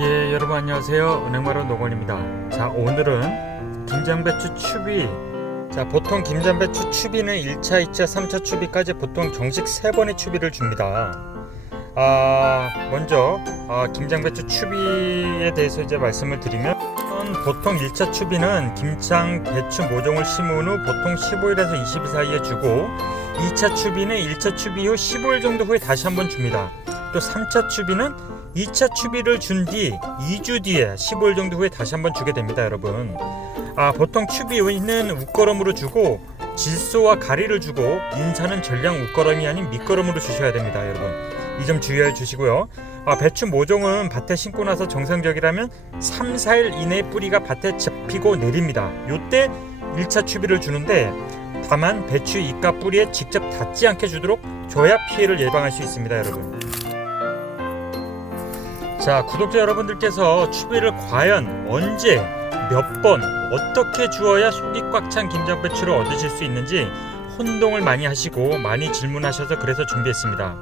예, 여러분 안녕하세요. 은행마루 노건입니다. 자, 오늘은 김장배추 추비. 자, 보통 김장배추 추비는 1차, 2차, 3차 추비까지 보통 정식 3번의 추비를 줍니다. 먼저 김장배추 추비에 대해서 이제 말씀을 드리면, 보통 1차 추비는 김장배추 모종을 심은 후 보통 15일에서 20일 사이에 주고, 2차 추비는 1차 추비 후 15일 정도 후에 다시 한번 줍니다. 또 3차 추비는 2차 추비를 준 뒤 2주 뒤에 15일 정도 후에 다시 한번 주게 됩니다, 여러분. 보통 추비는 웃거름으로 주고, 질소와 가리를 주고, 인사는 전량 웃거름이 아닌 밑거름으로 주셔야 됩니다, 여러분. 이 점 주의해 주시고요. 배추 모종은 밭에 심고 나서 정상적이라면 3, 4일 이내에 뿌리가 밭에 접히고 내립니다. 요때 1차 추비를 주는데, 다만 배추 잎과 뿌리에 직접 닿지 않게 주도록 줘야 피해를 예방할 수 있습니다, 여러분. 자, 구독자 여러분들께서 추비를 과연 언제, 몇 번, 어떻게 주어야 속이 꽉 찬 김장배추를 얻으실 수 있는지 혼동을 많이 하시고 많이 질문하셔서 그래서 준비했습니다.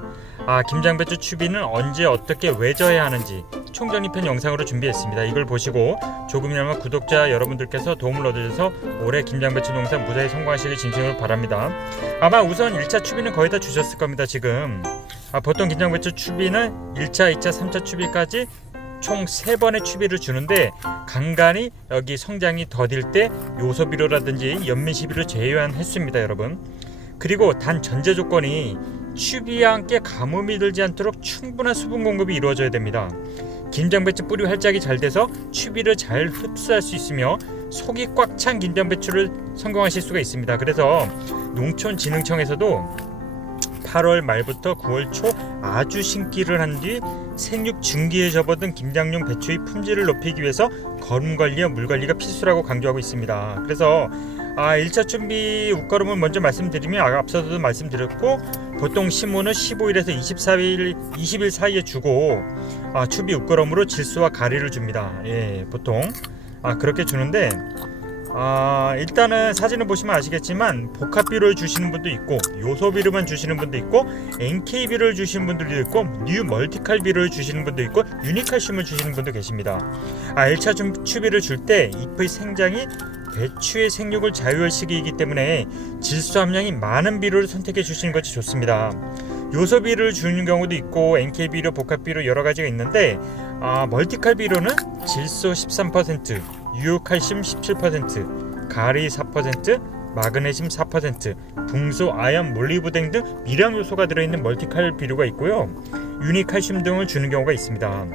김장배추 추비는 언제, 어떻게, 왜 져야 하는지 총정리편 영상으로 준비했습니다. 이걸 보시고 조금이나마 구독자 여러분들께서 도움을 얻으셔서 올해 김장배추 농사 무사히 성공하시길 진심으로 바랍니다. 아마 우선 1차 추비는 거의 다 주셨을 겁니다. 지금 보통 김장배추 추비는 1차, 2차, 3차 추비까지 총 3번의 추비를 주는데, 간간히 여기 성장이 더딜 때 요소비료라든지 연민시비를 제외한 횟수입니다, 여러분. 그리고 단 전제 조건이 추비와 함께 가뭄이 들지 않도록 충분한 수분 공급이 이루어져야 됩니다. 김장배추 뿌리 활짝이 잘 돼서 추비를 잘 흡수할 수 있으며 속이 꽉 찬 김장배추를 성공하실 수가 있습니다. 그래서 농촌진흥청에서도 8월 말부터 9월 초 아주 심기를 한 뒤 생육 중기에 접어든 김장용 배추의 품질을 높이기 위해서 거름 관리와 물 관리가 필수라고 강조하고 있습니다. 그래서 1차 추비 웃거름을 먼저 말씀드리면, 앞서서도 말씀드렸고, 보통 심은 후 15일에서 20일 사이에 주고, 추비 웃거름으로 질소와 가리를 줍니다. 예, 보통 그렇게 주는데, 일단은 사진을 보시면 아시겠지만 복합비료를 주시는 분도 있고, 요소비료만 주시는 분도 있고, NK비료를 주시는 분들도 있고, 뉴 멀티칼 비료를 주시는 분도 있고, 유니칼슘을 주시는 분도 계십니다. 1차 추비를 줄 때 잎의 생장이 배추의 생육을 자유할 시기이기 때문에 질소 함량이 많은 비료를 선택해 주시는 것이 좋습니다. 요소비료를 주는 경우도 있고, NK비료, 복합비료 여러 가지가 있는데, 멀티칼 비료는 질소 13%, 유효칼슘 17%, 가리 4%, 마그네슘 4%, 붕소, 아연, 몰리브덴 등 미량 요소가 들어있는 멀티칼 비료가 있고요. 유니칼슘 등을 주는 경우가 있습니다.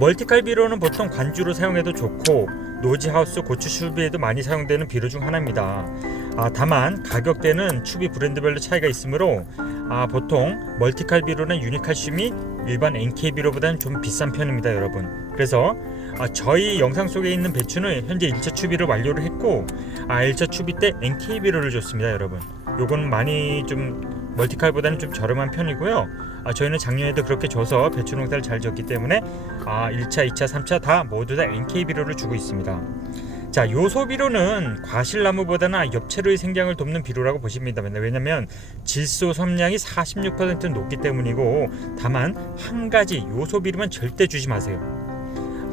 멀티칼 비료는 보통 관주로 사용해도 좋고, 노지하우스, 고추 추비에도 많이 사용되는 비료 중 하나입니다. 다만 가격대는 추비 브랜드별로 차이가 있으므로 보통 멀티칼 비료나 유니칼슘이 일반 NK 비료보다는 좀 비싼 편입니다, 여러분. 그래서 저희 영상 속에 있는 배추는 현재 1차 추비를 완료를 했고, 1차 추비 때 NK 비료를 줬습니다, 여러분. 요건 많이 좀 멀티칼보다는 좀 저렴한 편이고요. 저희는 작년에도 그렇게 줘서 배추 농사를 잘 지었기 때문에 1차, 2차, 3차 다 모두 다 NK 비료를 주고 있습니다. 자, 요소 비료는 과실나무보다는 엽채로의 생장을 돕는 비료라고 보십니다. 왜냐면 질소 섬량이 46% 높기 때문이고, 다만 한 가지 요소 비료만 절대 주지 마세요.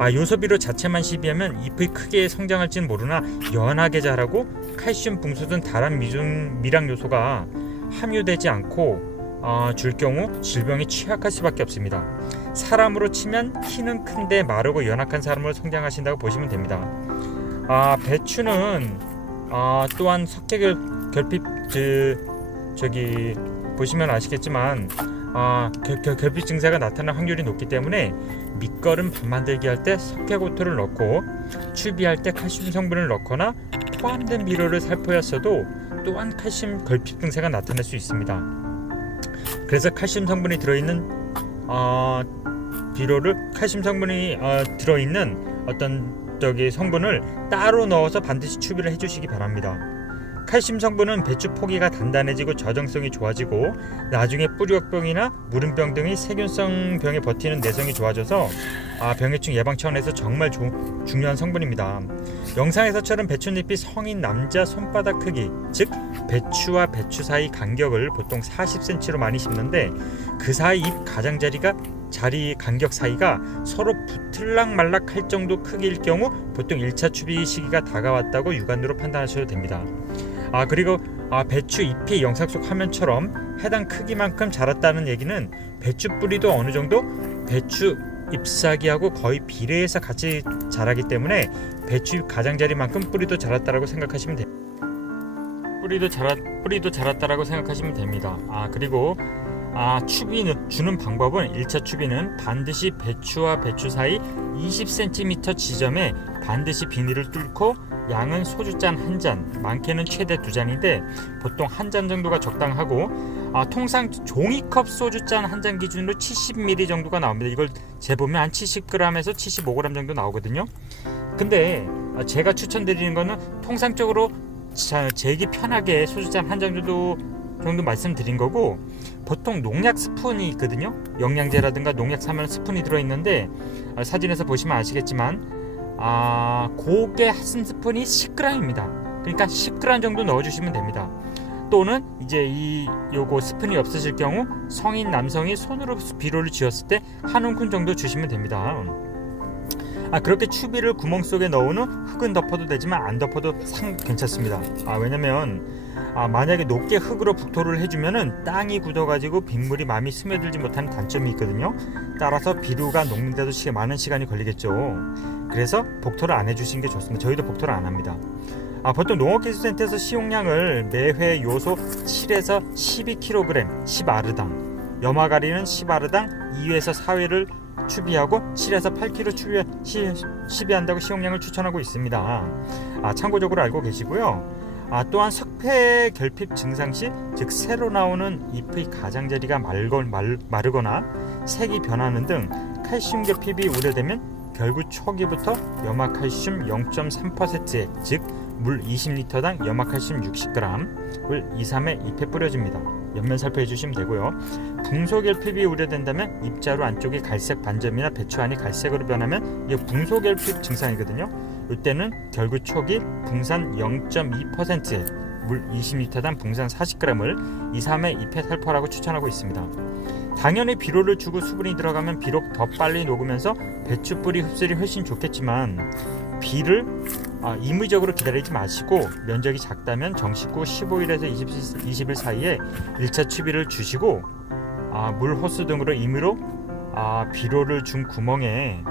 요소 비료 자체만 시비하면 잎이 크게 성장할지는 모르나 연하게 자라고 칼슘, 붕소 등 다른 미량 요소가 함유되지 않고 줄 경우 질병에 취약할 수밖에 없습니다. 사람으로 치면 키는 큰데 마르고 연약한 사람으로 성장하신다고 보시면 됩니다. 배추는 또한 석회결핍, 보시면 아시겠지만 결핍 증세가 나타날 확률이 높기 때문에 밑거름 밥 만들기 할 때 석회고토를 넣고, 추비할 때 칼슘 성분을 넣거나 포함된 비료를 살포했어도 또한 칼슘 결핍 증세가 나타날 수 있습니다. 그래서 칼슘 성분이 들어있는 비료를, 칼슘 성분이 들어있는 어떤 성분을 따로 넣어서 반드시 추비를 해주시기 바랍니다. 칼슘 성분은 배추 포기가 단단해지고 저정성이 좋아지고, 나중에 뿌리역병이나 무름병 등의 세균성 병에 버티는 내성이 좋아져서 병해충 예방 차원에서 정말 중요한 성분입니다. 영상에서처럼 배춧잎이 성인 남자 손바닥 크기, 즉 배추와 배추 사이 간격을 보통 40cm로 많이 심는데, 그 사이 잎 가장자리가 자리 간격 사이가 서로 붙을락 할 정도 크기일 경우 보통 1차 추비 시기가 다가왔다고 육안으로 판단하셔도 됩니다. 그리고 배추 잎이 영상 속 화면처럼 해당 크기만큼 자랐다는 얘기는 배추 뿌리도 어느 정도 배추 잎사귀하고 거의 비례해서 같이 자라기 때문에 배추 가장자리만큼 뿌리도 자랐다라고 생각하시면 됩니다. 뿌리도 자랐다라고 생각하시면 됩니다. 그리고 추비는 주는 방법은 1차 추비는 반드시 배추와 배추 사이 20cm 지점에 반드시 비닐을 뚫고 양은 소주잔 1잔, 많게는 최대 2잔인데 보통 1잔 정도가 적당하고 통상 종이컵 소주잔 1잔 기준으로 70ml 정도가 나옵니다. 이걸 재보면 한 70g에서 75g 정도 나오거든요. 근데 제가 추천드리는 거는 통상적으로 재기 편하게 소주잔 1잔 정도 말씀드린 거고, 보통 농약 스푼이 있거든요. 영양제라든가 농약 사면 스푼이 들어있는데 사진에서 보시면 아시겠지만 고게 한 스푼이 10g입니다. 그러니까 10g 정도 넣어주시면 됩니다. 또는 이제 요거 스푼이 없으실 경우 성인 남성이 손으로 비료를 쥐었을 때 한 움큼 정도 주시면 됩니다. 그렇게 추비를 구멍 속에 넣은 후 흙은 덮어도 되지만 안 덮어도 괜찮습니다. 왜냐면 만약에 높게 흙으로 북토를 해주면은 땅이 굳어가지고 빗물이 많이 스며들지 못하는 단점이 있거든요. 따라서 비료가 녹는데도 많은 시간이 걸리겠죠. 그래서 복토를 안 해주시는 게 좋습니다. 저희도 복토를 안 합니다. 보통 농업기술센터에서 시용량을 매회 요소 7에서 12kg 10아르당, 염화가리는 10아르당 2회에서 4회를 추비하고 7에서 8kg 추비한다고 시용량을 추천하고 있습니다. 참고적으로 알고 계시고요. 또한 석회 결핍 증상 시, 즉 새로 나오는 잎의 가장자리가 마르거나 색이 변하는 등 칼슘 결핍이 우려되면 결구 초기부터 염화칼슘 0.3%에, 즉 물 20리터당 염화칼슘 60g을 2, 3회 잎에 뿌려줍니다. 옆면 살펴해 주시면 되고요. 붕소결핍이 우려된다면 잎자루 안쪽이 갈색 반점이나 배추 안이 갈색으로 변하면 이게 붕소결핍 증상이거든요. 이때는 결구 초기 붕산 0.2%에 물 20리터당 붕산 40g을 2, 3회 잎에 살포하라고 추천하고 있습니다. 당연히 비료를 주고 수분이 들어가면 비록 더 빨리 녹으면서 배추 뿌리 흡수율이 훨씬 좋겠지만 비를 임의적으로 기다리지 마시고 면적이 작다면 정식 후 15일에서 20일 사이에 1차 추비를 주시고 물 호스 등으로 임의로 비료를 준 구멍에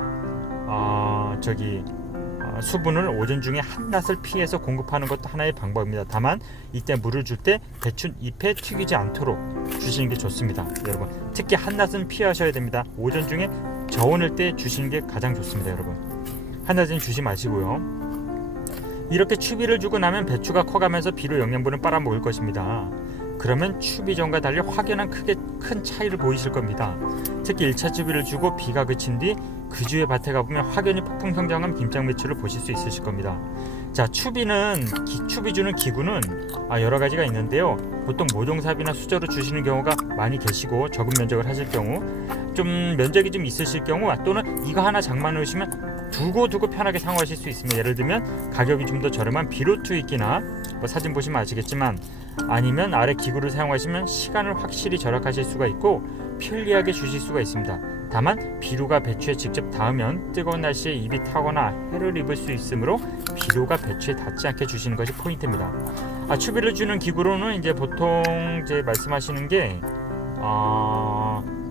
수분을 오전 중에 한낮을 피해서 공급하는 것도 하나의 방법입니다. 다만 이때 물을 줄 때 배추 잎에 튀기지 않도록 주시는 게 좋습니다. 여러분, 특히 한낮은 피하셔야 됩니다. 오전 중에 저온일 때 주시는 게 가장 좋습니다. 여러분, 한낮은 주지 마시고요. 이렇게 추비를 주고 나면 배추가 커가면서 비료 영양분을 빨아먹을 것입니다. 그러면 추비 전과 달리 확연한 큰 차이를 보이실 겁니다. 특히 1차 추비를 주고 비가 그친 뒤 그 주에 밭에 가보면 확연히 폭풍 성장한 김장 배추를 보실 수 있으실 겁니다. 자, 추비 주는 기구는 여러 가지가 있는데요. 보통 모종삽이나 수저로 주시는 경우가 많이 계시고, 적은 면적을 하실 경우, 좀 면적이 좀 있으실 경우, 또는 이거 하나 장만 놓으시면 두고 편하게 사용하실 수 있습니다. 예를 들면 가격이 좀 더 저렴한 비료투입기나 사진 보시면 아시겠지만, 아니면 아래 기구를 사용하시면 시간을 확실히 절약하실 수가 있고 편리하게 주실 수가 있습니다. 다만 비료가 배추에 직접 닿으면 뜨거운 날씨에 입이 타거나 해를 입을 수 있으므로 비료가 배추에 닿지 않게 주시는 것이 포인트입니다. 추비를 주는 기구로는 이제 보통 말씀하시는 게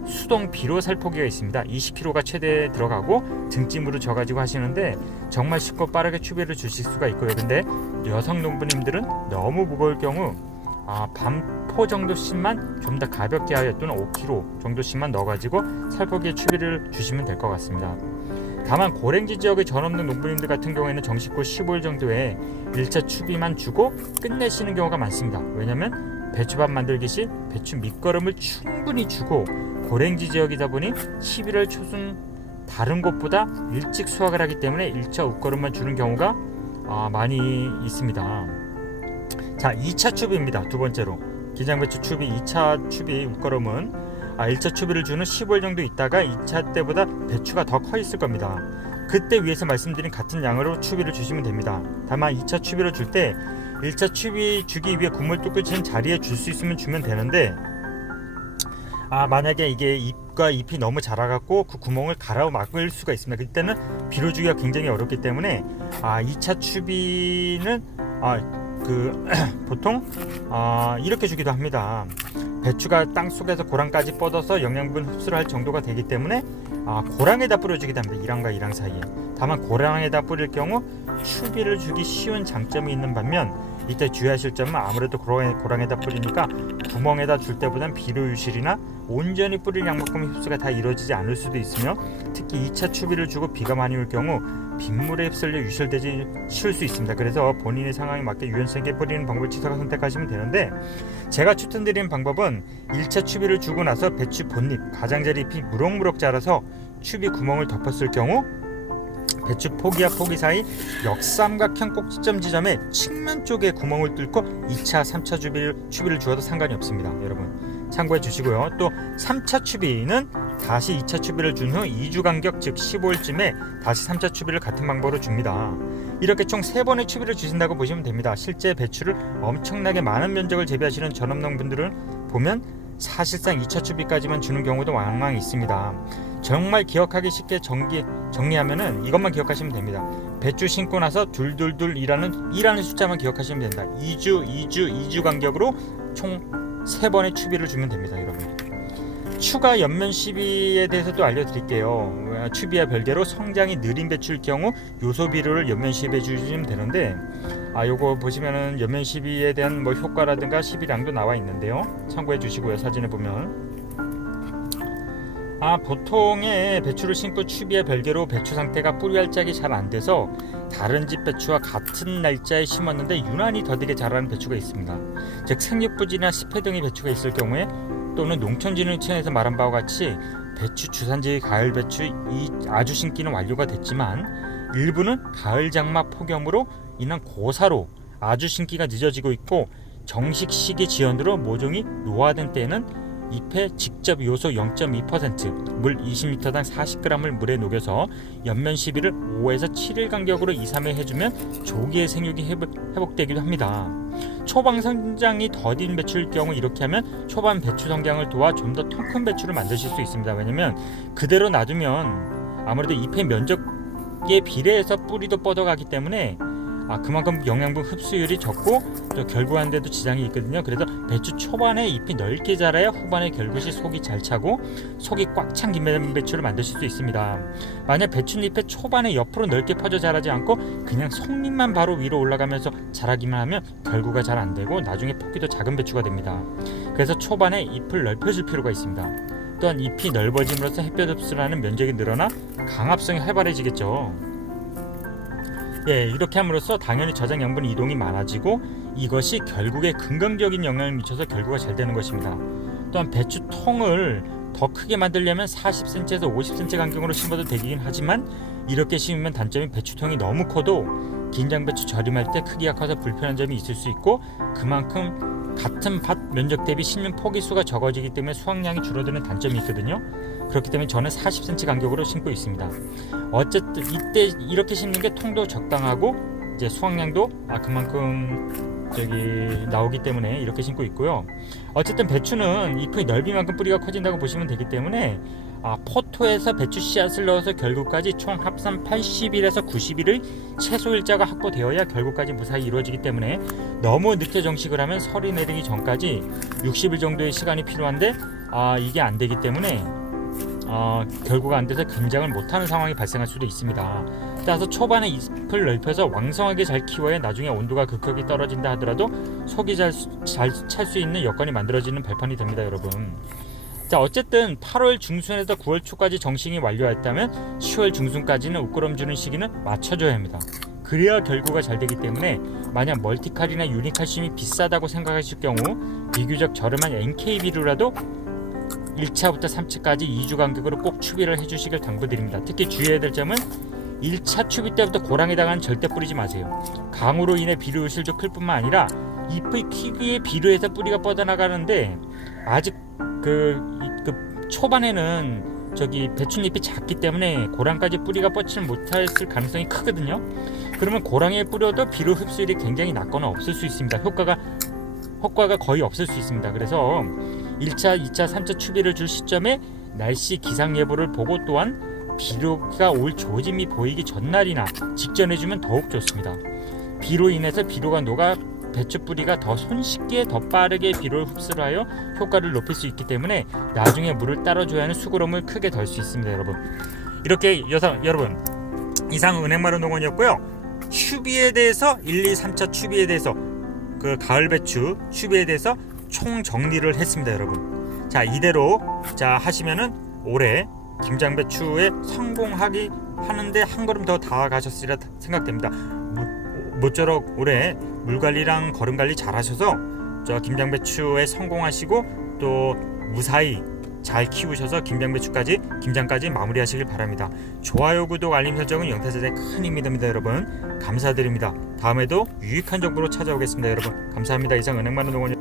수동 비료 살포기가 있습니다. 20kg가 최대 들어가고 등짐으로 져가지고 하시는데 정말 쉽고 빠르게 추비를 주실 수가 있고요. 근데 여성 농부님들은 너무 무거울 경우 반포 정도씩만 좀 더 가볍게 하여, 또는 5kg 정도씩만 넣어가지고 살포기에 추비를 주시면 될 것 같습니다. 다만 고랭지 지역의 전없는 농부님들 같은 경우에는 정식 후 15일 정도에 1차 추비만 주고 끝내시는 경우가 많습니다. 왜냐하면 배추밥 만들기 시 배추 밑거름을 충분히 주고, 고랭지 지역이다 보니 11월 초순 다른 곳보다 일찍 수확을 하기 때문에 1차 웃거름만 주는 경우가 많이 있습니다. 자, 2차 추비입니다. 두 번째로 기장배추 추비 2차 추비 웃거름은 1차 추비를 주는 15일 정도 있다가 2차 때보다 배추가 더 커 있을 겁니다. 그때 위에서 말씀드린 같은 양으로 추비를 주시면 됩니다. 다만 2차 추비를 줄 때 1차 추비 주기 위해 국물 뚝 끓이는 자리에 줄 수 있으면 주면 되는데, 만약에 이게 잎과 잎이 너무 자라갖고 그 구멍을 가로막을 수가 있습니다. 그때는 비료 주기가 굉장히 어렵기 때문에 2차 추비는 보통 이렇게 주기도 합니다. 배추가 땅 속에서 고랑까지 뻗어서 영양분 흡수를 할 정도가 되기 때문에 고랑에다 뿌려주기도 합니다. 1항과 1항 사이에. 다만 고랑에다 뿌릴 경우 추비를 주기 쉬운 장점이 있는 반면 이때 주의하실 점은 아무래도 고랑에다 뿌리니까 구멍에다 줄 때보단 비료 유실이나 온전히 뿌릴 양만큼 흡수가 다 이루어지지 않을 수도 있으며 특히 2차 추비를 주고 비가 많이 올 경우 빗물에 휩쓸려 유실되지 쉬울 수 있습니다. 그래서 본인의 상황에 맞게 유연성 있게 뿌리는 방법을 취사가 선택하시면 되는데 제가 추천드리는 방법은 1차 추비를 주고 나서 배추 본잎, 가장자리 잎이 무럭무럭 자라서 추비 구멍을 덮었을 경우 배추 포기와 포기 사이 역삼각형 꼭지점 지점에 측면 쪽에 구멍을 뚫고 2차, 3차 추비를 주어도 상관이 없습니다. 여러분 참고해 주시고요. 또 3차 추비는 다시 2차 추비를 준 후 2주 간격 즉 15일쯤에 다시 3차 추비를 같은 방법으로 줍니다. 이렇게 총 3번의 추비를 주신다고 보시면 됩니다. 실제 배추를 엄청나게 많은 면적을 재배하시는 전업농분들은 보면 사실상 2차 추비까지만 주는 경우도 왕왕 있습니다. 정말 기억하기 쉽게 정리하면은 이것만 기억하시면 됩니다. 배추 심고 나서 둘둘둘 일하는 숫자만 기억하시면 된다. 2주 간격으로 총 3번의 추비를 주면 됩니다. 여러분 추가 연면 시비에 대해서도 알려드릴게요. 추비와 별개로 성장이 느린 배추일 경우 요소 비료를 연면 시비해 주시면 되는데 요거 보시면은 연면 시비에 대한 효과라든가 시비량도 나와 있는데요. 참고해 주시고요. 사진에 보면 보통의 배추를 심고 추비와 별개로 배추 상태가 뿌리 활짝이 잘 안 돼서 다른 집 배추와 같은 날짜에 심었는데 유난히 더디게 자라는 배추가 있습니다. 즉 생육부지나 습해 등의 배추가 있을 경우에 또는 농촌진흥청에서 말한 바와 같이 배추 주산지의 가을 배추 아주 심기는 완료가 됐지만 일부는 가을 장마 폭염으로 인한 고사로 아주 심기가 늦어지고 있고 정식 시기 지연으로 모종이 노화된 때에는 잎에 직접 요소 0.2%, 물 20리터당 40g을 물에 녹여서 연면 시비를 5에서 7일 간격으로 2, 3회 해주면 조기에 생육이 회복되기도 합니다. 초반 성장이 더딘 배추일 경우 이렇게 하면 초반 배추 성장을 도와 좀 더 통 큰 배추를 만드실 수 있습니다. 왜냐면 그대로 놔두면 아무래도 잎의 면적에 비례해서 뿌리도 뻗어가기 때문에 그만큼 영양분 흡수율이 적고 또 결구하는데도 지장이 있거든요. 그래서 배추 초반에 잎이 넓게 자라야 후반에 결구시 속이 잘 차고 속이 꽉 찬 김배추를 만드실 수 있습니다. 만약 배추잎에 초반에 옆으로 넓게 퍼져 자라지 않고 그냥 속잎만 바로 위로 올라가면서 자라기만 하면 결구가 잘 안되고 나중에 폭이 더 작은 배추가 됩니다. 그래서 초반에 잎을 넓혀줄 필요가 있습니다. 또한 잎이 넓어짐으로써 햇볕 흡수를 하는 면적이 늘어나 강합성이 활발해지겠죠. 이렇게 함으로써 당연히 저장 양분 이동이 많아지고 이것이 결국에 긍정적인 영향을 미쳐서 결구가 잘 되는 것입니다. 또한 배추 통을 더 크게 만들려면 40cm에서 50cm 간격으로 심어도 되긴 하지만 이렇게 심으면 단점이 배추통이 너무 커도 긴장배추 절임할 때 크기가 커서 불편한 점이 있을 수 있고 그만큼 같은 밭 면적 대비 심는 포기수가 적어지기 때문에 수확량이 줄어드는 단점이 있거든요. 그렇기 때문에 저는 40cm 간격으로 심고 있습니다. 어쨌든 이때 이렇게 심는 게 통도 적당하고 이제 수확량도 그만큼 나오기 때문에 이렇게 심고 있고요. 어쨌든 배추는 잎의 넓이만큼 뿌리가 커진다고 보시면 되기 때문에 포토에서 배추 씨앗을 넣어서 결국까지 총 합산 80일에서 90일의 최소 일자가 확보되어야 결국까지 무사히 이루어지기 때문에 너무 늦게 정식을 하면 설이 내리기 전까지 60일 정도의 시간이 필요한데 이게 안 되기 때문에 결구가 안 돼서 김장을 못하는 상황이 발생할 수도 있습니다. 따라서 초반에 잎을 넓혀서 왕성하게 잘 키워야 나중에 온도가 극하게 떨어진다 하더라도 속이 잘 찰 수 있는 여건이 만들어지는 발판이 됩니다, 여러분. 자, 어쨌든 8월 중순에서 9월 초까지 정식이 완료했다면 10월 중순까지는 우끄럼 주는 시기는 맞춰줘야 합니다. 그래야 결구가 잘 되기 때문에 만약 멀티칼이나 유니칼슘이 비싸다고 생각하실 경우 비교적 저렴한 NK 비료라도 1차부터 3차까지 2주 간격으로 꼭 추비를 해주시길 당부드립니다. 특히 주의해야 될 점은 1차 추비 때부터 고랑에다가는 절대 뿌리지 마세요. 강우로 인해 비료 유실도 클 뿐만 아니라 잎의 크기에 비료에서 뿌리가 뻗어나가는데 아직 초반에는 배춧잎이 작기 때문에 고랑까지 뿌리가 뻗지는 못했을 가능성이 크거든요. 그러면 고랑에 뿌려도 비료 흡수율이 굉장히 낮거나 없을 수 있습니다. 효과가 거의 없을 수 있습니다. 그래서 1차, 2차, 3차 추비를 줄 시점에 날씨 기상 예보를 보고 또한 비료가 올 조짐이 보이기 전날이나 직전에 주면 더욱 좋습니다. 비로 인해서 비료가 녹아 배추 뿌리가 더 손쉽게 더 빠르게 비료를 흡수를 하여 효과를 높일 수 있기 때문에 나중에 물을 따라줘야 하는 수고로움을 크게 덜 수 있습니다. 여러분, 이렇게 여러분 이상 은행마루 농원이었고요. 추비에 대해서 1, 2, 3차 추비에 대해서 그 가을 배추 추비에 대해서 총 정리를 했습니다. 여러분, 자 이대로 자 하시면은 올해 김장 배추에 성공하기 하는데 한 걸음 더 다가가셨으리라 생각됩니다. 모쪼록 올해 물관리랑 거름관리 잘하셔서 저 김장 배추에 성공하시고 또 무사히 잘 키우셔서 김장까지 마무리하시길 바랍니다. 좋아요, 구독, 알림 설정은 영타제자의 큰 힘이 됩니다. 여러분 감사드립니다. 다음에도 유익한 정보로 찾아오겠습니다. 여러분 감사합니다. 이상 은행마루 농원